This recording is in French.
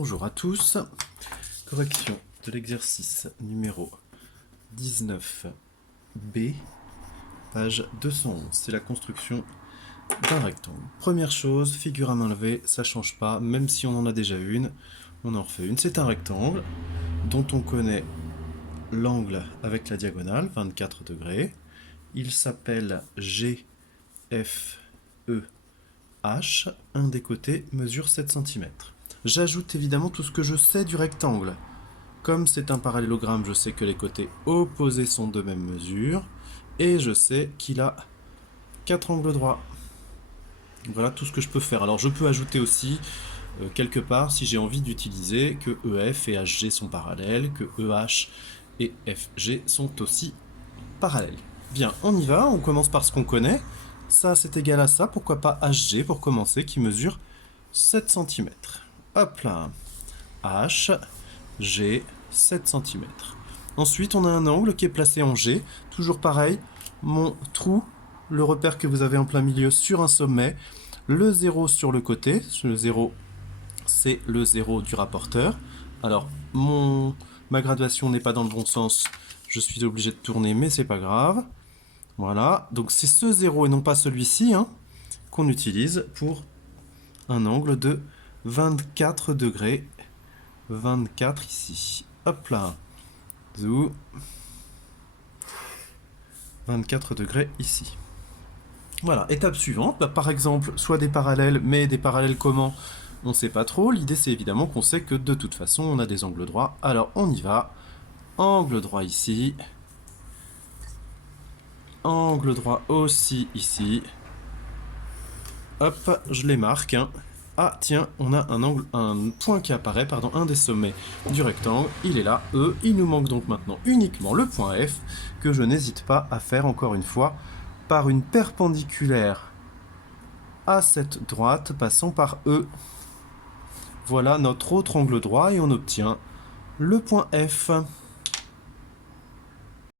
Bonjour à tous. Correction de l'exercice numéro 19B, page 211. C'est la construction d'un rectangle. Première chose, figure à main levée, ça change pas, même si on en a déjà une, on en refait une. C'est un rectangle dont on connaît l'angle avec la diagonale, 24 degrés. Il s'appelle GFEH. Un des côtés mesure 7 cm. J'ajoute évidemment tout ce que je sais du rectangle. Comme c'est un parallélogramme, je sais que les côtés opposés sont de même mesure. Et je sais qu'il a 4 angles droits. Voilà tout ce que je peux faire. Alors je peux ajouter aussi, quelque part, si j'ai envie d'utiliser, que EF et HG sont parallèles, que EH et FG sont aussi parallèles. Bien, on y va, on commence par ce qu'on connaît. Ça, c'est égal à ça, pourquoi pas HG pour commencer, qui mesure 7 cm. Hop là, H, G, 7 cm. Ensuite, on a un angle qui est placé en G. Toujours pareil, mon trou, le repère que vous avez en plein milieu sur un sommet, le 0 sur le côté. Le 0, c'est le 0 du rapporteur. Alors, ma graduation n'est pas dans le bon sens. Je suis obligé de tourner, mais c'est pas grave. Voilà, donc c'est ce 0 et non pas celui-ci qu'on utilise pour un angle de 24 degrés. 24 ici. Hop là. Zou. 24 degrés ici. Voilà, étape suivante. Bah, par exemple, soit des parallèles, mais des parallèles comment? On ne sait pas trop. L'idée, c'est évidemment qu'on sait que de toute façon, on a des angles droits. Alors, on y va. Angle droit ici. Angle droit aussi ici. Hop, je les marque. Ah tiens, on a un point qui apparaît, pardon, un des sommets du rectangle, il est là, E, il nous manque donc maintenant uniquement le point F, que je n'hésite pas à faire encore une fois, par une perpendiculaire à cette droite, passant par E. Voilà notre autre angle droit et on obtient le point F.